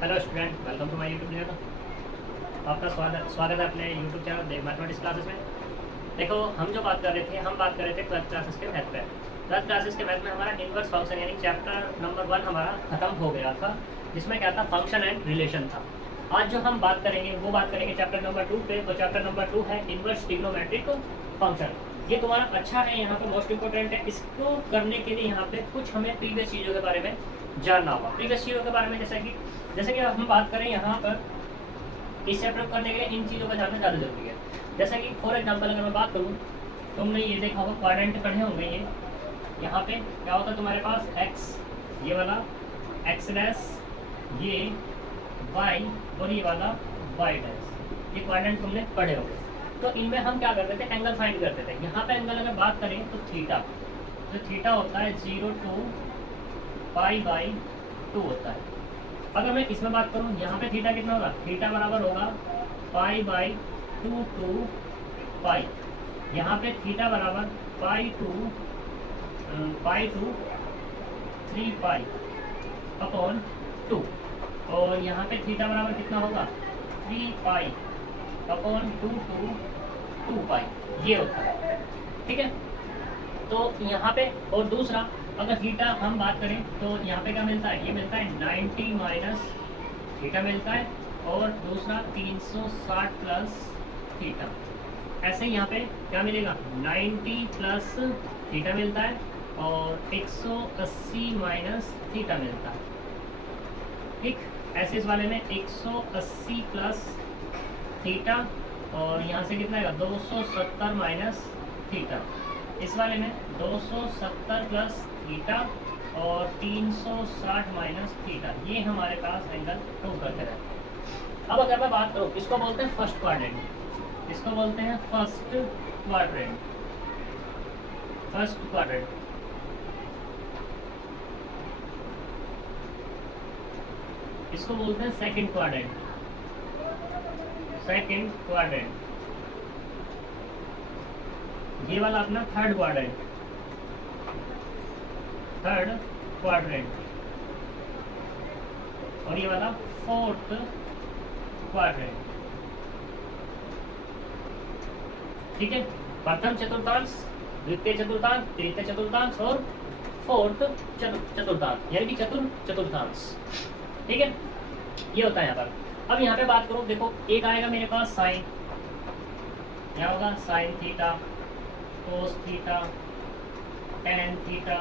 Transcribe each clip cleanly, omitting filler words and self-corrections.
Hello student, welcome to my YouTube channel. आपका स्वागत है अपने यूट्यूब चैनल मैथमेटिक्स क्लासेस में। देखो, हम बात कर रहे थे 12th क्लासेस के मैथ पे। 12th क्लासेस के मैथ में हमारा इनवर्स फंक्शन यानी चैप्टर नंबर 1 हमारा खत्म हो गया था, जिसमें क्या था, फंक्शन एंड रिलेशन था। आज जो हम बात करेंगे वो बात करेंगे चैप्टर नंबर 2 पे। तो चैप्टर नंबर 2 है इनवर्स ट्रिग्नोमेट्रिक फंक्शन। ये तुम्हारा अच्छा है, यहाँ पे मोस्ट इंपॉर्टेंट है। इसको करने के लिए यहाँ पे कुछ हमें प्रीवियस चीज़ों के बारे में जानना होगा। प्रीवियस चीज़ों के बारे में जैसे कि हम बात करें यहाँ पर इस चैप्टर करने के लिए इन चीज़ों का जानना ज़्यादा जरूरी है। जैसे कि फॉर एग्जांपल अगर मैं बात करूँ, तुमने ये देखा होगा क्वाड्रेंट पढ़े होंगे। ये यहाँ पे क्या होता है तुम्हारे पास, एक्स ये वाला एक्स डैश, ये वाई और ये वाला वाई डैश। ये क्वाड्रेंट तुमने पढ़े होंगे। तो इनमें हम क्या करते थे, एंगल फाइंड करते थे। यहाँ पे एंगल अगर बात करें तो थीटा, जो थीटा होता है 0 to π/2 होता है। अगर मैं इसमें बात करूँ, यहाँ पे थीटा कितना होगा, थीटा बराबर होगा π/2 to π। यहाँ पे थीटा बराबर π to 3π/2 और यहाँ पे थीटा बराबर कितना होगा 3π/2 to 2π, ये होता है। ठीक है, तो यहाँ पे और दूसरा अगर थीटा हम बात करें तो यहाँ पे क्या मिलता है, ये मिलता है 90 माइनस थीटा मिलता है, और दूसरा 360 प्लस थीटा। ऐसे यहाँ पे क्या मिलेगा, 90 प्लस थीटा मिलता है और 180 माइनस थीटा मिलता है। ठीक, ऐसे इस वाले में 180 प्लस थीटा और यहाँ से कितना आएगा 270 माइनस थीटा। इस वाले में 270 प्लस थीटा और 360 माइनस थीटा। ये हमारे पास एंगल प्रूव करते रहते हैं। अब अगर मैं बात करूँ, इसको बोलते हैं फर्स्ट क्वाड्रेंट, इसको बोलते हैं फर्स्ट क्वाड्रेंट, फर्स्ट क्वाड्रेंट। इसको बोलते हैं सेकंड क्वाड्रेंट, सेकंड क्वाड्रेंट। ये वाला अपना थर्ड क्वाड्रेंट, थर्ड क्वाड्रेंट, और ये वाला फोर्थ क्वाड्रेंट। ठीक है, प्रथम चतुर्थांश, द्वितीय चतुर्थांश, तृतीय चतुर्थांश और फोर्थ चतुर्थांश, यानी कि चतुर्थांश। ठीक है, ये होता है यहाँ पर। अब यहाँ पे बात करो, देखो एक आएगा मेरे पास साइन, क्या होगा, sine theta, cos theta, tan theta,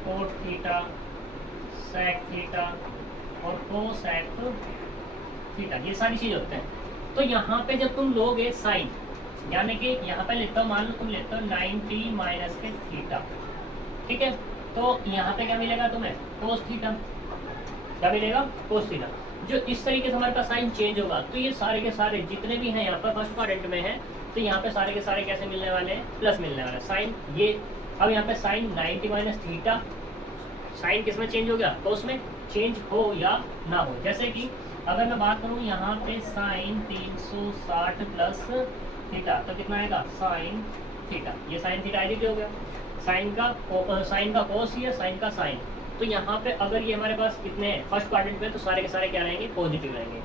cot theta, sec theta और कोसेक थीटा। ये सारी चीज होते हैं। तो यहाँ पे जब तुम लोगे साइन, यानी कि यहाँ पे लेता हो, मान लो तुम लेते हो 90 माइनस के थीटा। ठीक है, तो यहाँ पे क्या मिलेगा तुम्हें, कोस थीटा। क्या मिलेगा, कोस थीटा। जो इस तरीके से हमारे पास साइन चेंज होगा, तो ये सारे के सारे जितने भी हैं यहाँ पर फर्स्ट क्वाड्रेंट में हैं, तो यहाँ पे सारे के सारे कैसे मिलने वाले हैं, प्लस मिलने वाले हैं साइन। ये अब यहाँ पे साइन 90 माइनस थीटा, साइन किस में चेंज हो गया, तो उसमें चेंज हो या ना हो। जैसे कि अगर मैं बात करूँ यहाँ पे साइन 360 प्लस थीटा, तो कितना आएगा, साइन थीटा। ये साइन थीटा एडिट हो गया, साइन का कोस ही है, साइन का साइन। तो यहाँ पे अगर ये हमारे पास कितने हैं फर्स्ट क्वाड्रेंट में, तो सारे के सारे क्या रहेंगे, पॉजिटिव रहेंगे।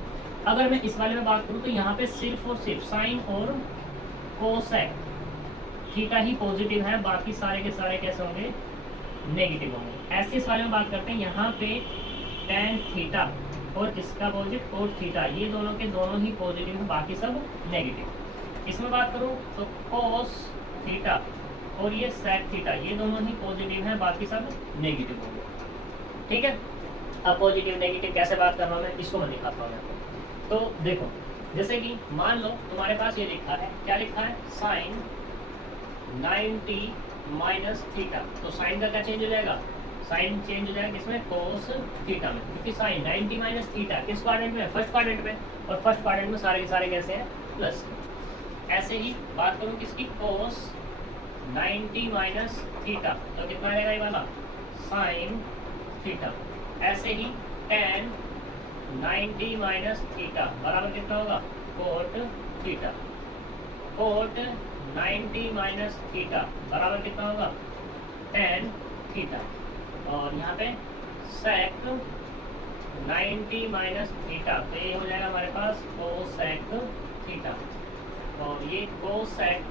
अगर मैं इस वाले में बात करूँ तो यहाँ पे सिर्फ और सिर्फ साइन और कोसेक थीटा ही पॉजिटिव है, बाकी सारे के सारे कैसे होंगे, नेगेटिव होंगे। ऐसे इस वाले में बात करते हैं, यहाँ पे टेन थीटा और इसका अपोजिट कोट थीटा, ये दोनों के दोनों ही पॉजिटिव है, बाकी सब नेगेटिव। इसमें बात करूँ तो कोस थीटा और ये सेक थीटा, ये दोनों ही पॉजिटिव है, बाकी सब नेगेटिव होंगे। ठीक है, अब पॉजिटिव नेगेटिव कैसे बात कर रहा हूँ मैं, इसको मैं दिखाता हूँ आपको। तो देखो, जैसे कि मान लो तुम्हारे पास ये लिखा है, क्या लिखा है, साइन 90 माइनस थीटा। तो साइन का क्या चेंज हो जाएगा, साइन चेंज हो जाएगा किसमें, कोस थीटा में, क्योंकि साइन 90 माइनस थीटा किस क्वाड्रेंट में, फर्स्ट क्वाड्रेंट में, और फर्स्ट क्वाड्रेंट में सारे के सारे कैसे हैं, प्लस। ऐसे ही बात करूँ किसकी, कोस 90 माइनस थीटा, तो कितना रहेगा ये वाला, साइन थीटा। ऐसे ही टेन 90 माइनस थीटा बराबर कितना होगा, cot theta. Cot 90 minus theta बराबर कितना होगा, टेन थीटा। और यहाँ पे सेक 90 माइनस थीटा, तो ये हो जाएगा हमारे पास कोसेक थीटा, और ये कोसेक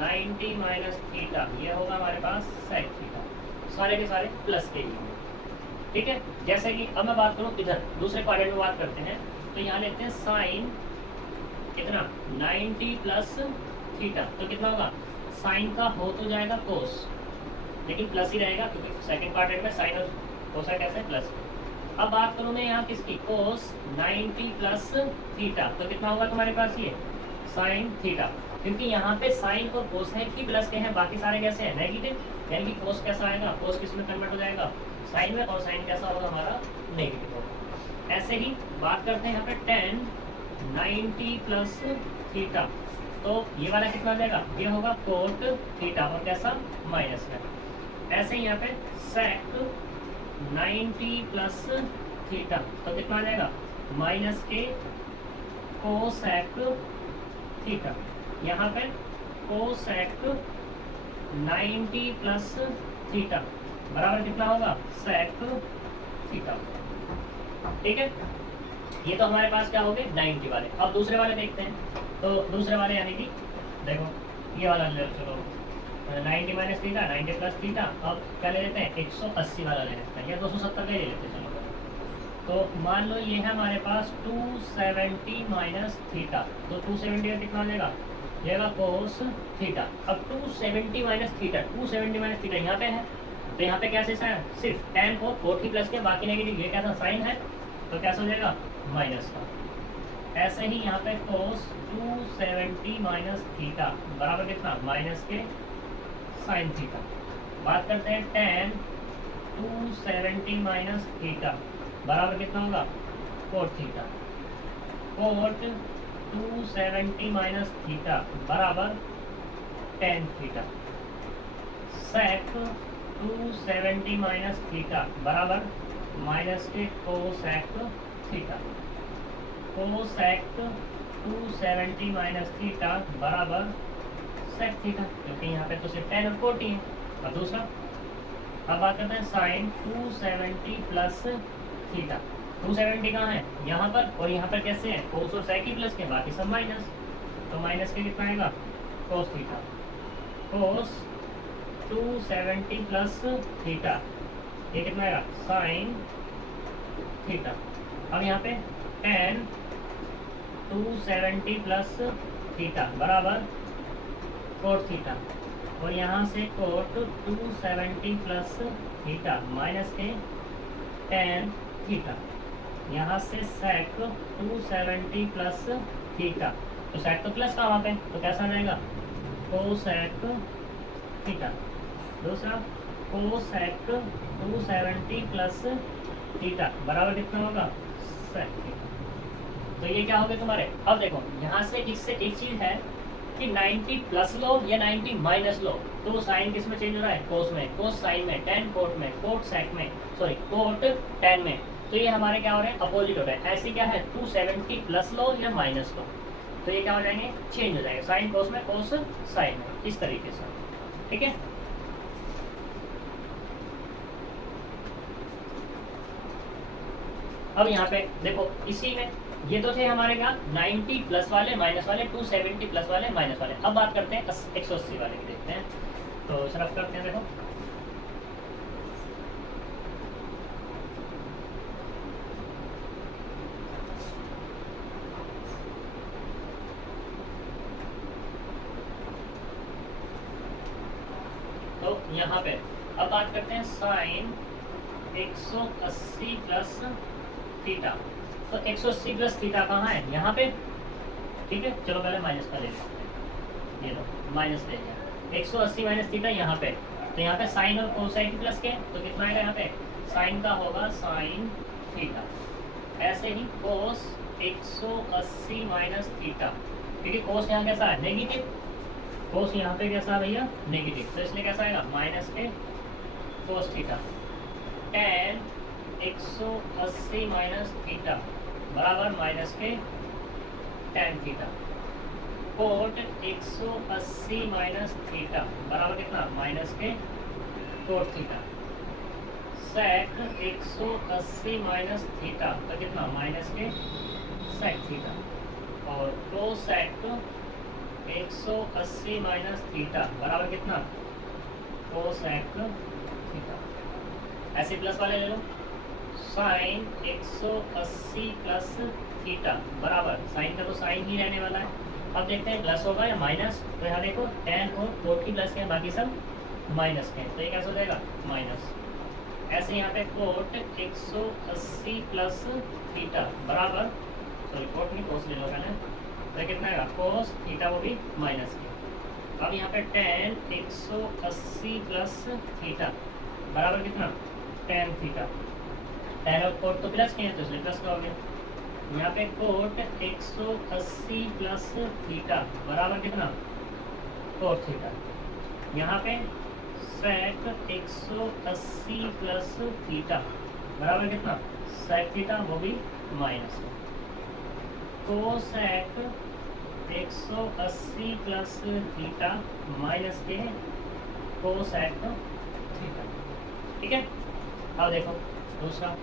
90 माइनस थीटा, ये होगा हमारे पास सेक थीटा, सारे के सारे प्लस के ही। ठीक है, जैसे कि अब मैं बात करूँ इधर दूसरे क्वाड्रेंट में बात करते हैं, तो यहाँ लेते हैं साइन कितना 90 प्लस थीटा, तो कितना होगा साइन का हो तो जाएगा कोस, लेकिन प्लस ही रहेगा क्योंकि सेकंड क्वाड्रेंट में साइन और कोस कैसे प्लस। अब बात करूँ मैं यहाँ किसकी, कोस 90 प्लस थीटा, तो कितना होगा तुम्हारे पास ये साइन थीटा, क्योंकि यहाँ पे साइन और कोसेक ही प्लस के हैं, बाकी सारे कैसे हैं नेगेटिव, यानी कि कोस कैसा आएगा, कोस किस में कन्वर्ट हो जाएगा साइन में, और साइन कैसा होगा हमारा नेगेटिव होगा। ऐसे ही बात करते हैं यहाँ पे tan 90 प्लस थीटा, तो ये वाला कितना आ जाएगा, ये होगा कोट थीटा और कैसा माइनस का। ऐसे ही यहाँ पे sec 90 प्लस थीटा, तो कितना आ जाएगा माइनस के कोसेक थीटा, यहाँ पे कोसेक 90 प्लस थीटा बराबर कितना होगा सेक थीटा। ठीक है, ये तो हमारे पास क्या हो गए 90 वाले। अब दूसरे वाले देखते हैं, तो दूसरे वाले यानी कि देखो ये वाला ले चलो 90 माइनस थीटा 90 प्लस थीटा, अब क्या ले लेते हैं 180 वाला ले लेते हैं या 270 का ले लेते हैं। चलो तो मान लो ये है हमारे पास 270 माइनस थीटा, तो 270 का कितना आ जाएगा, येगा कोस थीटा। अब 270 माइनस थीटा 270 माइनस थीटा यहाँ पे है, तो यहाँ पे कैसे है सिर्फ tan और कोट ही प्लस के, बाकी नेगेटिव, ये कैसा साइन है तो कैसा हो जाएगा माइनस का। ऐसे ही यहाँ पे कोस 270 माइनस थीटा बराबर कितना माइनस के साइन थीटा। बात करते हैं tan 270 माइनस थीटा बराबर कितना होगा cot theta, cot 270 minus theta बराबर tan theta, sec 270 minus theta बराबर माइनस के cosec theta, cosec 270 minus theta बराबर सेक थीटा, क्योंकि यहाँ पे तो सिर्फ tan और कोट ही है। और दूसरा अब बात करते हैं साइन 270 प्लस थीटा, 270 कहाँ है यहाँ पर, और यहाँ पर कैसे है कोस और सेक ही प्लस के, बाकी सब माइनस, तो माइनस के कितना आएगा कोस थीटा, कोस 270 प्लस थीटा, ये कितना आएगा साइन थीटा। अब यहाँ पे tan 270 प्लस थीटा बराबर कोट थीटा, और यहाँ से कोट 270 प्लस थीटा माइनस के tan थीटा, यहाँ से सेक 270 प्लस थीटा, तो सेक तो प्लस का वहाँ पे, तो कैसा आ जाएगा कोसेक थीटा। दूसरा कोसेक 270 प्लस थीटा बराबर कितना होगा सेक थीटा। तो ये क्या हो गया तुम्हारे। अब देखो यहाँ से इससे एक चीज है कि 90 प्लस लो या 90 माइनस लो, तो साइन किस में चेंज हो रहा है कोस में, कोस साइन में, tan कोट में, कोट सेक में, सॉरी कोट tan में, तो ये हमारे क्या हो रहे हैं अपोजिट हो रहे हैं। ऐसे क्या है 270 प्लस लो या माइनस लो, तो ये क्या हो जाएंगे चेंज हो जाएगा, साइन कोस में, कोस साइन में, इस तरीके से। ठीक है, अब यहाँ पे देखो इसी में ये तो थे हमारे क्या 90 प्लस वाले माइनस वाले, 270 प्लस वाले माइनस वाले। अब बात करते हैं 180 वाले की, देखते हैं तो सरफ करते हैं। देखो तो यहाँ पे अब बात करते हैं साइन 180 प्लस थीटा, तो 180 प्लस थीटा कहाँ है यहाँ पे। ठीक है, चलो पहले माइनस का ले लेते हैं, ये लो माइनस ले लिया, 180 माइनस थीटा यहाँ पे, तो यहाँ पे साइन और कोसाइन प्लस के, तो कितना आएगा यहाँ पे साइन का होगा साइन थीटा। ऐसे ही कोस 180 माइनस थीटा, क्योंकि कोस यहाँ कैसा है नेगेटिव, कोस यहाँ पे कैसा है भैया नेगेटिव, तो इसलिए कैसा आएगा माइनस के cos theta. tan 180 minus theta बराबर माइनस के tan theta, cot 180 minus theta बराबर कितना माइनस के cot theta, sec 180 minus theta तो कितना माइनस के सेक थीटा, और कोसेक 180 माइनस थीटा बराबर कितना कोसेक थीटा। ऐसे प्लस वाले ले लो, साइन 180 प्लस थीटा बराबर, साइन का तो साइन ही रहने वाला है। अब देखते हैं प्लस होगा या माइनस, तो यहाँ देखो टेन और कोट की प्लस के हैं, बाकी सब माइनस के हैं, तो ये कैसे हो जाएगा माइनस। ऐसे यहाँ पे कोट 180 प्लस थीटा बराबर, सॉरी कोट नहीं कोस ले लो पहले, तो कितना आएगा कोस थीटा वो भी माइनस के। अब यहाँ पे टेन 180 प्लस थीटा बराबर कितना टेन थीटा, टेन और कोट तो प्लस के हैं तो इसलिए प्लस का हो गया। यहाँ पे कोट 180 प्लस थीटा बराबर कितना कोट थीटा। यहाँ पे सेक 180 प्लस थीटा बराबर कितना सेक थीटा वो भी minus. Cosec 180 plus theta minus के कोसेक थीटा, ठीक है। अब देखो दूसरा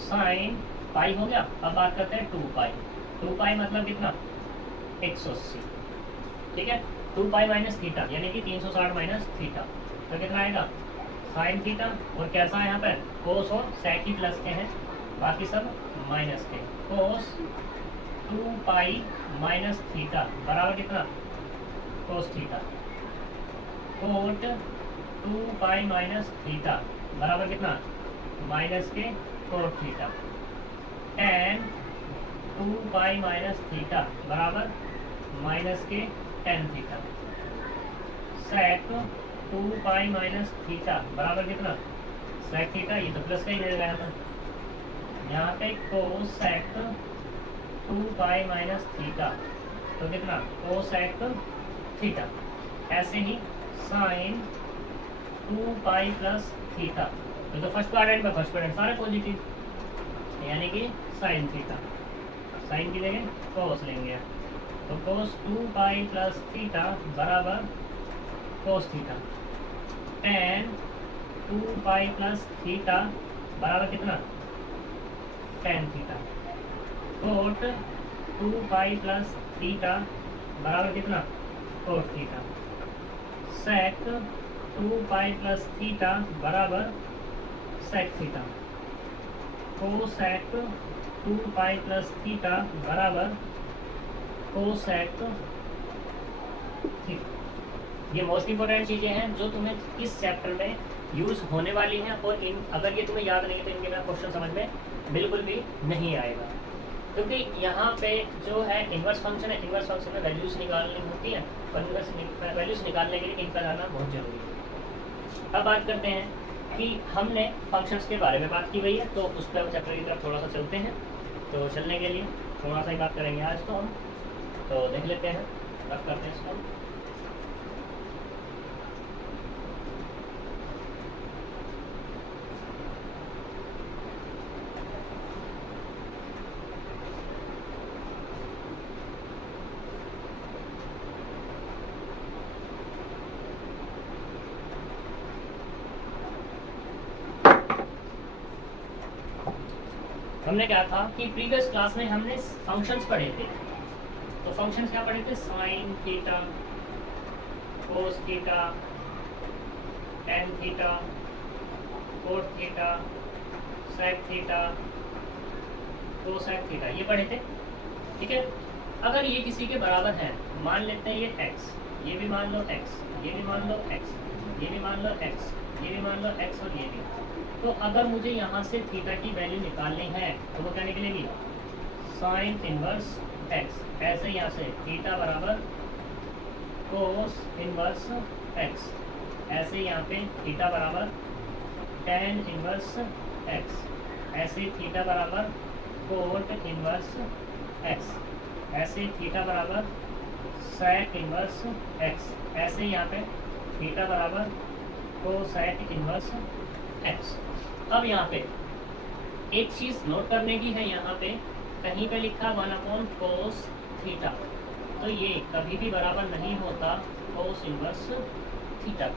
साइन पाई हो गया। अब बात करते हैं 2 पाई। 2 पाई मतलब कितना 180, ठीक है। 2 पाई माइनस थीटा यानी कि 360 माइनस थीटा, तो कितना आएगा साइन थीटा, और कैसा है यहाँ पर कोस और सेक ही प्लस के हैं, बाकी सब माइनस के। कोस 2 पाई माइनस थीटा बराबर कितना cos theta. Cot 2 pi minus theta बराबर कितना माइनस के cot theta. Tan 2 pi minus theta बराबर माइनस के tan theta. Sec 2 pi minus theta बराबर कितना सेक थीटा, ये तो प्लस का ही दे रहा था। यहाँ पे कोसेक 2 पाई माइनस थीटा तो कितना कोसेक थीटा। ऐसे ही साइन 2 पाई प्लस थीटा, तो फर्स्ट क्वाड्रेंट में फर्स्ट क्वाड्रेंट सारे पॉजिटिव, यानी कि साइन थीटा, साइन की जगह कोस लेंगे, तो कोस 2 पाई प्लस थीटा बराबर cos theta. Tan 2 pi plus theta बराबर कितना tan theta. Cot 2 pi plus theta बराबर कितना cot theta. Sec 2 pi plus theta बराबर sec theta. Cosec 2 pi plus theta बराबर कोसेक थीटा। ये मोस्ट इंपॉर्टेंट चीज़ें हैं जो तुम्हें इस चैप्टर में यूज होने वाली हैं, और इन अगर ये तुम्हें याद नहीं है तो इनके मैं क्वेश्चन समझ में बिल्कुल भी नहीं आएगा, क्योंकि यहाँ पे जो है इन्वर्स फंक्शन है, इन्वर्स फंक्शन में वैल्यूज निकालनी होती है, और इन्वर्स वैल्यूज निकालने के लिए इनका जाना बहुत जरूरी है। अब बात करते हैं कि हमने फंक्शंस के बारे में बात की हुई है, तो उस पर चैप्टर की तरफ थोड़ा सा चलते हैं। तो चलने के लिए थोड़ा सा ही बात करेंगे आज तो हम, तो देख लेते हैं, रफ करते हैं इसको। हमने क्या था कि प्रीवियस क्लास में हमने फंक्शंस पढ़े थे, तो फंक्शंस क्या पढ़े थे sine theta, cos theta, tan theta, cot theta, sec theta, cosec theta, ये पढ़े थे, ठीक है। अगर ये किसी के बराबर है, मान लेते हैं ये x, ये भी मान लो x, ये भी मान लो x, ये भी मान लो x, ये भी मान लो x और ये भी, तो अगर मुझे यहाँ से थीटा की वैल्यू निकालनी है तो वो क्या निकलेगी साइन इनवर्स x। ऐसे यहाँ से थीटा बराबर कोस इनवर्स x, ऐसे यहाँ पे थीटा बराबर टेन इनवर्स x, ऐसे थीटा बराबर कोट इनवर्स x, ऐसे थीटा बराबर सेक इनवर्स x, ऐसे यहाँ पे थीटा बराबर कोसेक इनवर्स x। अब यहाँ पे एक चीज़ नोट करने की है, यहाँ पे कहीं पे लिखा 1 कोस थीटा, तो ये कभी भी बराबर नहीं होता कोस इनवर्स थीटा।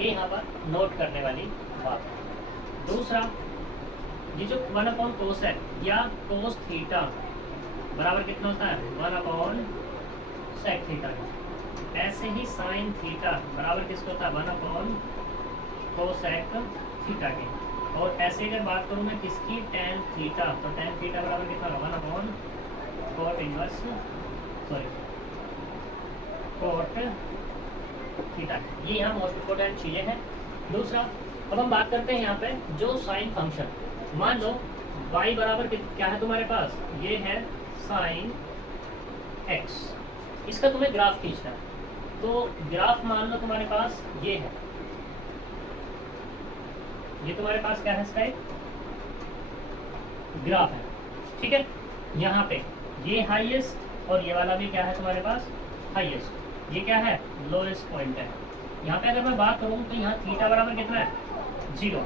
ये यहाँ पर नोट करने वाली बात है। दूसरा, ये जो 1 कोस है या कोस थीटा बराबर कितना होता है 1 सेक थीटा। ऐसे ही साइन थीटा बराबर किसका होता है 1 कोसेक थीटा के। और ऐसे अगर बात करूँ मैं किसकी tan थीटा, तो tan थीटा बराबर कितना होगा 1 cot इनवर्स cot थीटा। ये यहाँ मोस्ट इम्पोर्टेंट चीज़ें हैं। दूसरा, अब हम बात करते हैं यहाँ पे जो साइन फंक्शन, मान लो y बराबर क्या है तुम्हारे पास, ये है साइन x, इसका तुम्हें ग्राफ खींचना है। तो ग्राफ मान लो तुम्हारे पास ये है, ये तुम्हारे पास क्या है, इसका एक ग्राफ है, ठीक है। यहाँ पे ये हाईएस्ट और ये वाला भी क्या है तुम्हारे पास हाईएस्ट, ये क्या है लोएस्ट पॉइंट है। यहाँ पे अगर मैं बात करूँ तो यहाँ थीटा बराबर कितना है 0।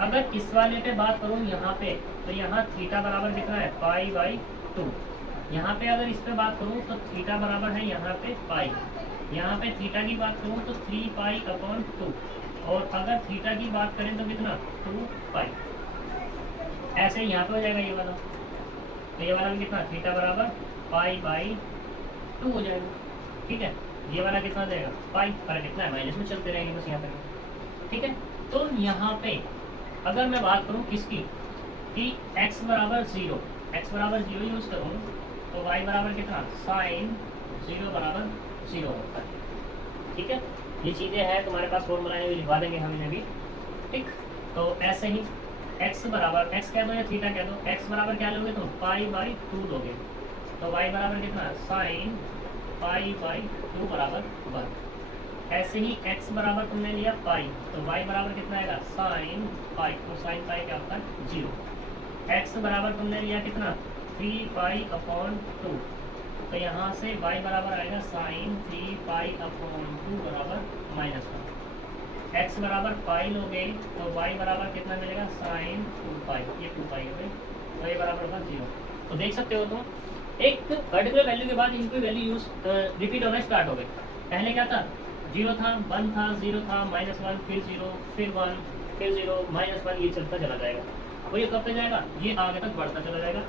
अगर इस वाले पे बात करूँ यहाँ पे, तो यहाँ थीटा बराबर कितना है π/2। यहाँ पे अगर इस पे बात करूँ तो थीटा बराबर है यहाँ पे पाई। यहाँ पे थीटा की बात करूँ तो 3π/2, और अगर थीटा की बात करें तो कितना 2π। ऐसे यहाँ पे हो जाएगा ये वाला, तो ये वाला भी कितना थीटा बराबर π/2 हो जाएगा, ठीक है। ये वाला कितना हो जाएगा पाई, फर्क कितना है माइनस में चलते रहेंगे बस यहाँ पे, ठीक है। तो यहाँ पे अगर मैं बात करूँ किसकी कि x बराबर 0, x बराबर 0 यूज करूँ तो y बराबर कितना साइन 0 बराबर 0 होता है, ठीक है। ये चीज़ें हैं तुम्हारे पास, फॉर्मूला में भी लिखवा देंगे हम इन्हें भी, ठीक। तो ऐसे ही x बराबर, x कह दो या थीटा कह दो, x बराबर क्या लोगे तुम π/2 लोगे, तो y बराबर कितना साइन π/2 बराबर 1। ऐसे ही x बराबर तुमने लिया पाई, तो y बराबर कितना आएगा साइन पाई, तो साइन पाई क्या होता है 0। x बराबर तुमने लिया कितना 3π/2, तो यहाँ से y बराबर आएगा साइन 3π/2 बराबर -1। x बराबर पाई लोगे तो y बराबर कितना मिलेगा साइन 2π, ये 2π हो गई, तो ये बराबर होगा 0। तो देख सकते हो तुम एक पर्टिकुलर वैल्यू के बाद इनकी वैल्यू यूज रिपीट होना स्टार्ट हो गई। पहले क्या था 0 था, 1 था, 0 था, -1, फिर 0, फिर 1, फिर 0, -1, ये चलता चला जाएगा। तो ये कब तक जाएगा, ये आगे तक बढ़ता चला जाएगा,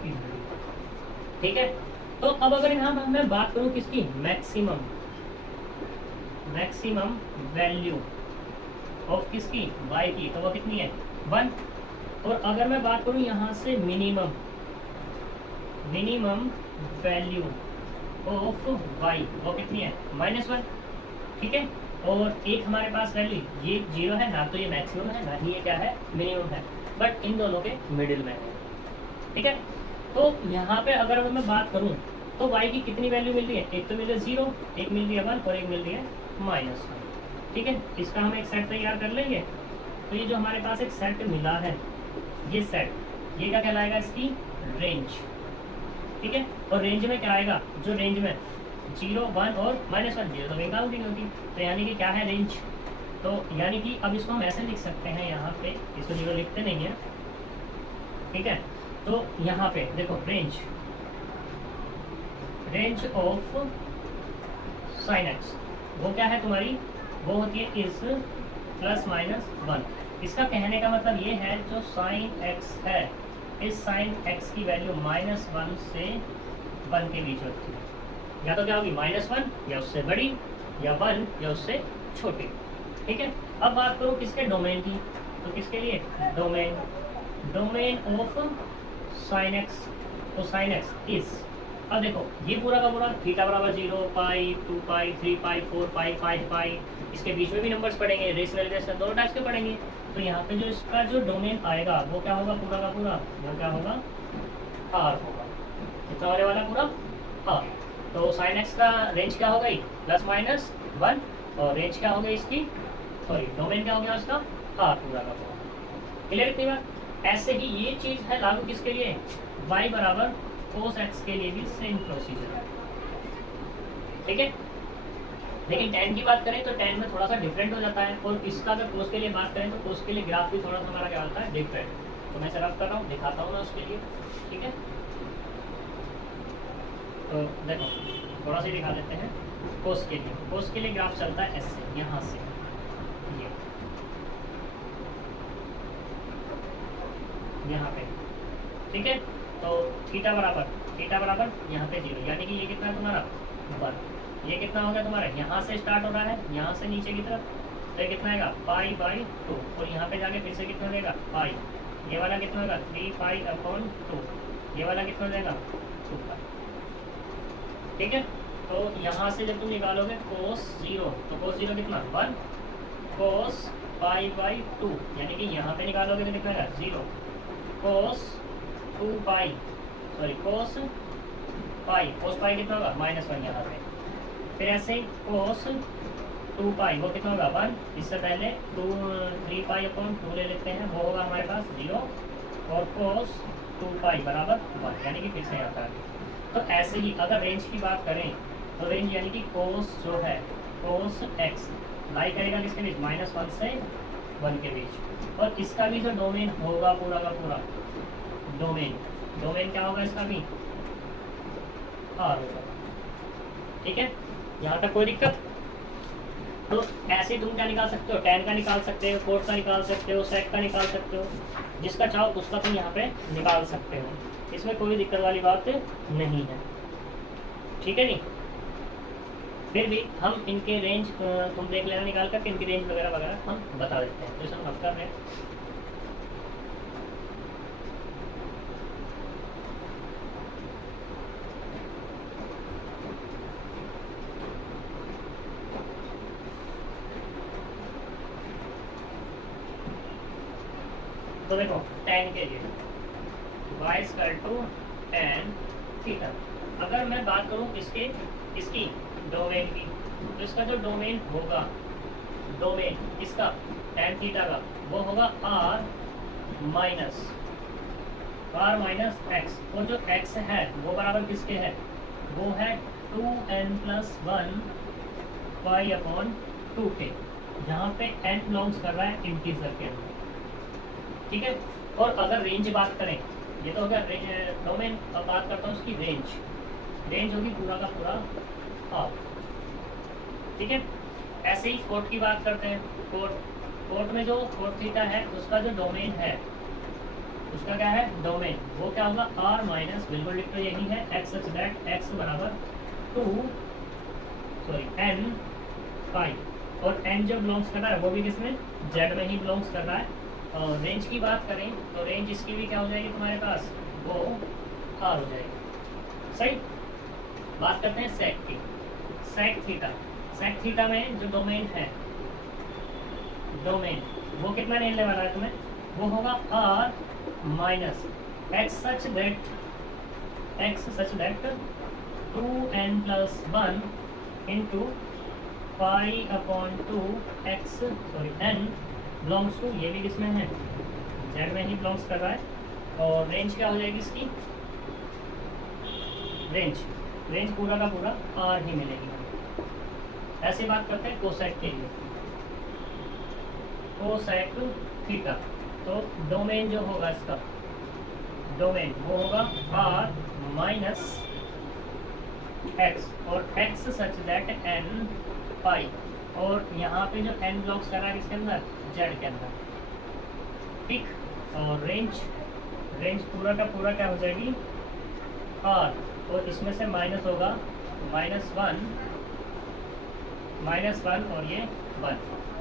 ठीक है। तो अब अगर यहाँ मैं बात करूँ किसकी मैक्सिमम वैल्यू ऑफ किसकी y की, तो वो कितनी है 1। और अगर मैं बात करूँ यहाँ से मिनिमम वैल्यू ऑफ y, वो कितनी है -1, ठीक है। और एक हमारे पास वैल्यू ये 0 है, ना तो ये मैक्सिमम है ना ही ये क्या है मिनिमम है, बट इन दोनों के मिडिल में है, ठीक है। तो यहाँ पे अगर मैं बात करूँ तो y की कितनी वैल्यू मिल रही है, एक तो मिल रही है 0, एक मिल रही है 1 और एक मिल रही है -1, ठीक है। इसका हम एक सेट तैयार कर लेंगे। तो ये जो हमारे पास एक सेट मिला है, ये सेट, ये क्या कहलाएगा इसकी रेंज, ठीक है। और रेंज में क्या आएगा, जो रेंज में 0, 1 और -1, 0 तो वें काउंटिंग होगी, तो यानी कि क्या है रेंज। तो यानी कि अब इसको हम ऐसे लिख सकते हैं, यहाँ पे इसको 0 लिखते नहीं है, ठीक है। तो यहाँ पे देखो रेंज ऑफ साइन एक्स वो क्या है तुम्हारी, वो होती है इस ±1। इसका कहने का मतलब ये है जो साइन एक्स है, इस साइन एक्स की वैल्यू -1 से 1 के बीच होती है, या तो क्या होगी -1 या उससे बड़ी, या 1 या उससे छोटी, ठीक है। अब बात करो किसके डोमेन की, तो किसके लिए डोमेन ऑफ साइन एक्स, तो साइन एक्स इज, अब देखो ये पूरा का पूरा थीटा बराबर 0, पाई, 2π, 3π, 4π, 5π, इसके बीच में भी नंबर्स पढ़ेंगे, रेशनल रेशनल दोनों टाइप्स के पढ़ेंगे। तो यहाँ पे जो इसका जो डोमेन आएगा वो क्या होगा, पूरा का पूरा वो क्या होगा R होगा, कितना होने वाला पूरा R। तो साइन एक्स का रेंज क्या हो गई ±1, और रेंज क्या हो गई इसकी, सॉरी डोमेन क्या हो गया उसका R पूरा का पूरा। क्लियर इतनी बात। ऐसे ही ये चीज़ है लागू किसके लिए, y बराबर cos x के लिए भी सेम प्रोसीजर है, ठीक है। लेकिन tan की बात करें तो tan में थोड़ा सा डिफरेंट हो जाता है, और इसका अगर cos के लिए बात करें तो cos के लिए ग्राफ भी थोड़ा सा हमारा क्या होता है डिफरेंट। तो मैं रफ कर रहा हूँ, दिखाता हूँ ना उसके लिए, ठीक है। तो देखो थोड़ा सा दिखा देते हैं cos के लिए। cos के लिए ग्राफ चलता है ऐसे, यहाँ से ये यहाँ पे, ठीक है। तो थीटा बराबर यहाँ पे 0, यानी कि ये कितना है तुम्हारा 1। ये कितना हो गया तुम्हारा, यहाँ से स्टार्ट हो रहा है, यहाँ से नीचे की तरफ, तो ये कितना आएगा π/2, और यहाँ पे जाके फिर से कितना देगा पाई। ये वाला कितना होगा 3π/2, ये वाला कितना देगा 2π, ठीक है। तो यहाँ से जब तुम निकालोगे cos 0, तो cos 0 कितना 1, cos π/2, यानी कि यहाँ पे निकालोगे तो कितना आएगा 0, cos 2π, सॉरी cos π कितना होगा -1 यहाँ पे। फिर ऐसे ही cos 2π वो कितना होगा 1, इससे पहले 3π/2 ले लेते हैं, वो होगा हमारे पास 0, और cos 2π बराबर 1, यानी कि फिर से आता है। तो ऐसे ही अगर रेंज की बात करें तो रेंज यानी कि cos जो है cos x लाई करेगा किसके बीच, -1 से 1 के बीच, और इसका भी जो डोमेन होगा पूरा का पूरा डोमेन क्या होगा इसका भी R होगा, ठीक है। यहाँ तक कोई दिक्कत? तो ऐसे तुम क्या निकाल सकते हो, tan का निकाल सकते हो, cos का निकाल सकते हो, sec का निकाल सकते हो, जिसका चाहो उसका तुम यहाँ पे निकाल सकते हो, इसमें कोई दिक्कत वाली बात नहीं है, ठीक है जी। फिर भी हम इनके रेंज तुम देख लेना निकाल कर, इनकी रेंज वगैरह वगैरह हम बता देते हैं, जैसे हम कर रहे हैं। तो देखो tan के लिए y tan थीटा। अगर मैं बात करूं इसकी डोमेन की, तो इसका जो डोमेन होगा, डोमेन इसका tan थीटा का वो होगा r माइनस x, और जो x है वो बराबर किसके है, वो है 2n+1 π/2 के, जहाँ पे n बिलोंग्स कर रहा है इंटीजर के अंदर, ठीक है। और अगर रेंज बात करें, ये तो हो गया डोमेन, अब बात करता हूँ उसकी रेंज होगी पूरा का पूरा R, ठीक है। ऐसे ही कोट की बात करते हैं, कोट में जो कोट थीटा है उसका जो डोमेन है, उसका क्या है डोमेन, वो क्या होगा R माइनस, बिल्कुल लिख तो यही है, x सच दैट x बराबर n पाई, और n जो बिलोंग्स कर रहा है वो भी किसमें, z में ही बिलोंग्स कर रहा है। और रेंज की बात करें तो रेंज इसकी भी क्या हो जाएगी तुम्हारे पास, वो R हो जाएगी, सही। बात करते हैं सेक की, सेक थीटा में जो डोमेन है, डोमेन वो कितना लेने वाला है तुम्हें, वो होगा R minus x such that 2n+1 into π/2 x, sorry n belongs to, ये भी किसमें है, z में ही बिलोंग्स कर रहा है। और रेंज क्या हो जाएगी इसकी, रेंज पूरा का पूरा R ही मिलेगी। ऐसे बात करते हैं कोसेक के लिए, कोसेक थीटा, तो डोमेन जो होगा इसका, डोमेन वो होगा R माइनस x, और x सच दैट n पाई, और यहाँ पे जो n ब्लॉक्स कर रहा है इसके अंदर, z के अंदर, ठीक। और रेंज पूरा का पूरा क्या हो जाएगी R, और इसमें से माइनस होगा -1 और ये 1,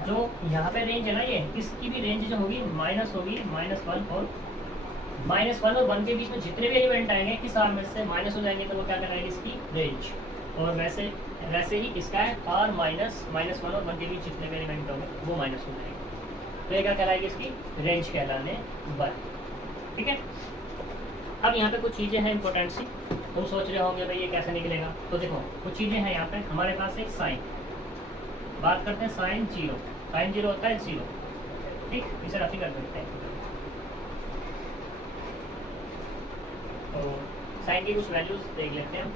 जो यहाँ पे रेंज है ना, ये इसकी भी रेंज जो होगी माइनस होगी -1 और -1 के बीच में जितने भी एलिमेंट आएंगे इस R में से माइनस हो जाएंगे, तो वो क्या कराएंगे इसकी रेंज। और वैसे ही इसका है R -1 और 1 के बीच जितने भी एलिमेंट होंगे वो माइनस हो जाएंगे, तो ये क्या कहलाएगी इसकी रेंज कहलाने वाली, ठीक है। अब यहाँ पे कुछ चीज़ें हैं इंपॉर्टेंट सी, तुम सोच रहे होंगे भाई ये कैसे निकलेगा, तो देखो कुछ चीज़ें हैं यहाँ पे। हमारे पास एक साइन, बात करते हैं साइन जीरो होता है 0, ठीक, इसे रफी कर देते हैं। तो साइन की कुछ वैल्यूज देख लेते हैं।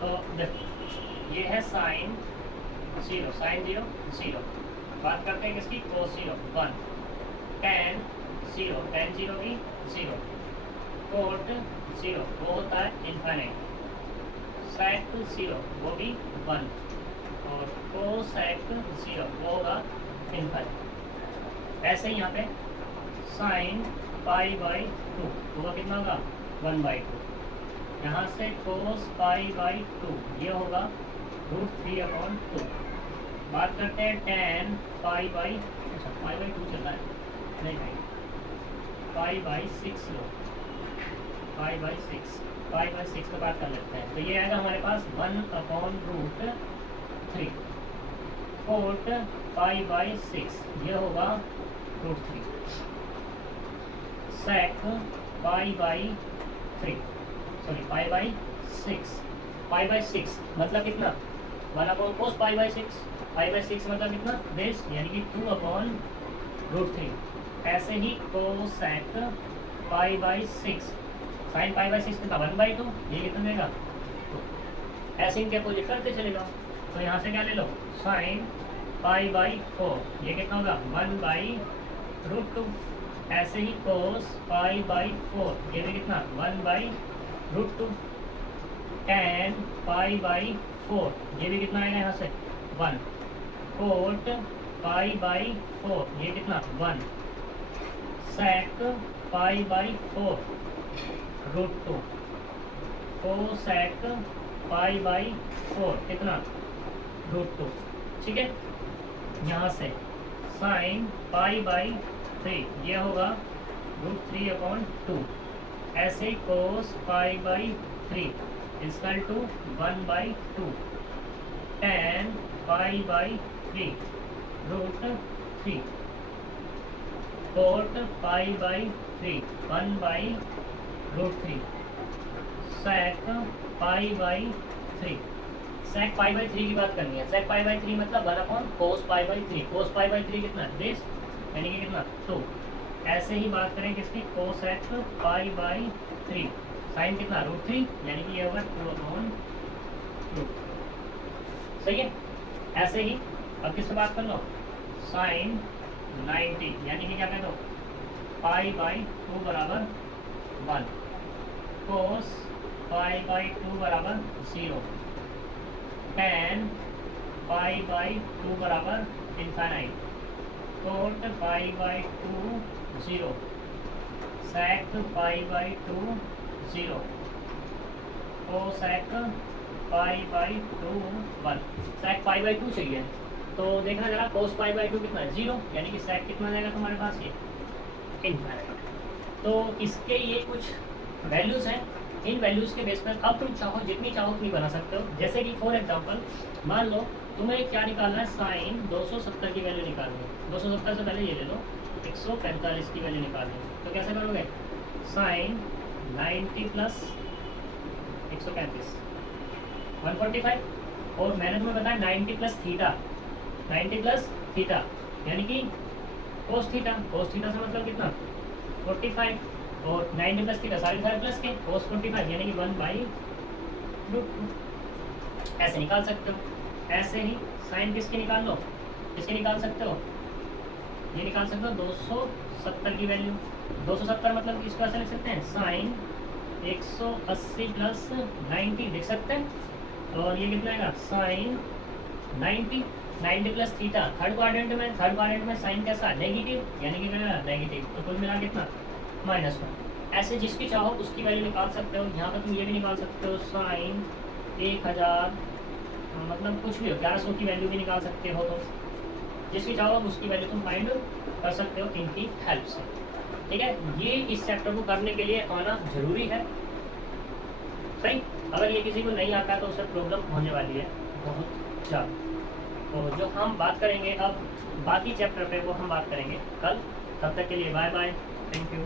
तो देखो ये है साइन 0, बात करते हैं किसकी, cos 0 1, tan 0 की 0, cot 0 वो होता है इन्फाइनाइट, सेक 0 वो भी 1 और कोसेक 0 वो होगा इनफाइनाइट। ऐसे ही यहाँ पे साइन पाई बाई 2 होगा कितना होगा 1/2। यहाँ से कोस पाई बाई 2 ये होगा √3/2। बात करते हैं टेन पाई बाई, अच्छा पाई बाई 2 चल रहा है, नहीं पाई बाई 6 लो, पाई बाई 6 पे बात कर लेते हैं। तो ये आएगा हमारे पास 1/√3 कोट पाई बाई 6 ये होगा √3 सेक पाई बाई 6 मतलब कितना 1/cos पाई बाई 6 मतलब कितना दिस यानी कि 2/√3। ऐसे ही cosec pi by 6 sine pi by 6 कितना 1/2 ये कितना देगा 2। ऐसे इनके अपोजिट करते चलेगा। तो यहाँ से क्या ले लो साइन पाई बाई 4 ये कितना होगा 1/√2। ऐसे ही कोस पाई बाई 4 ये भी कितना 1/√2। टेन पाई बाई 4 ये भी कितना आएगा यहाँ से 1। कोट पाई बाई 4 ये कितना 1। Sec pi by 4 √2 cosec pi by 4 कितना √2। ठीक है। यहाँ से साइन पाई बाई 3 ये होगा √3/2। ऐसे ही cos pi by 3 equal to 1/2। Tan pi by 3 √3 cot pi by 3 1/√3 sec pi by 3। Sec pi by 3 की बात करनी है। सेक पाई बाई 3 मतलब 1/cos pi by 3। Cos pi by 3 कितना दिस यानी कि कितना 2। ऐसे ही बात करें किसकी कोसेक पाई बाई 3 साइन कितना √3 यानी कि ये होगा 2/√। सही है। ऐसे ही अब किससे बात कर लो साइन 90 यानी कि क्या कह दो पाई बाई 2 बराबर 1 कोस पाई बाई 2 बराबर 0 टेन पाई बाई 2 बराबर infinite cot pi by 2 0 sec pi by 2 0 cosec pi by 2 1। Sec pi by 2 चाहिए तो देखना जरा कोस पाई बाई 2 कितना है 0 यानी कि सेक कितना जाएगा तुम्हारे पास ये इनफाइनाइट। तो इसके ये कुछ वैल्यूज़ हैं। इन वैल्यूज़ के बेस पर अब तुम चाहो जितनी चाहो उतनी बना सकते हो। जैसे कि फॉर एग्जांपल मान लो तुम्हें क्या निकालना है साइन 270 की वैल्यू निकालनी है। 270 से पहले ये ले लो 145 की वैल्यू निकालनी है। तो कैसे करोगे साइन 90 प्लस 135 145 और मैंने तुम्हें बताया 90 प्लस थीटा 90 प्लस थीटा यानी कि कोस थीटा से मतलब कितना 45 और 90 प्लस थीटा सारे प्लस के कोस 45 यानी कि 1/√2 ऐसे निकाल सकते हो। ऐसे ही साइन किसके निकाल लो किसके निकाल सकते हो ये निकाल सकते हो 270 की वैल्यू। 270 मतलब इसको ऐसे लिख सकते हैं साइन 180 प्लस 90 लिख सकते हैं। और ये कितना आएगा sine 90 plus theta third quadrant में साइन कैसा नेगेटिव यानी कि नेगेटिव तो कुल मिला कितना -1। ऐसे जिसकी चाहो उसकी वैल्यू निकाल सकते हो। यहाँ पर तुम ये भी निकाल सकते हो साइन 1000 मतलब कुछ भी हो 1100 की वैल्यू भी निकाल सकते हो। तो जिसकी चाहो उसकी वैल्यू तुम फाइंड कर सकते हो इनकी हेल्प से। ठीक है। ये इस चैप्टर को करने के लिए आना जरूरी है। सही। अगर ये किसी को नहीं आता तो उससे प्रॉब्लम होने वाली है बहुत ज़्यादा। तो जो हम बात करेंगे अब बाकी चैप्टर पे वो हम बात करेंगे कल। तब तक के लिए बाय बाय। Thank you.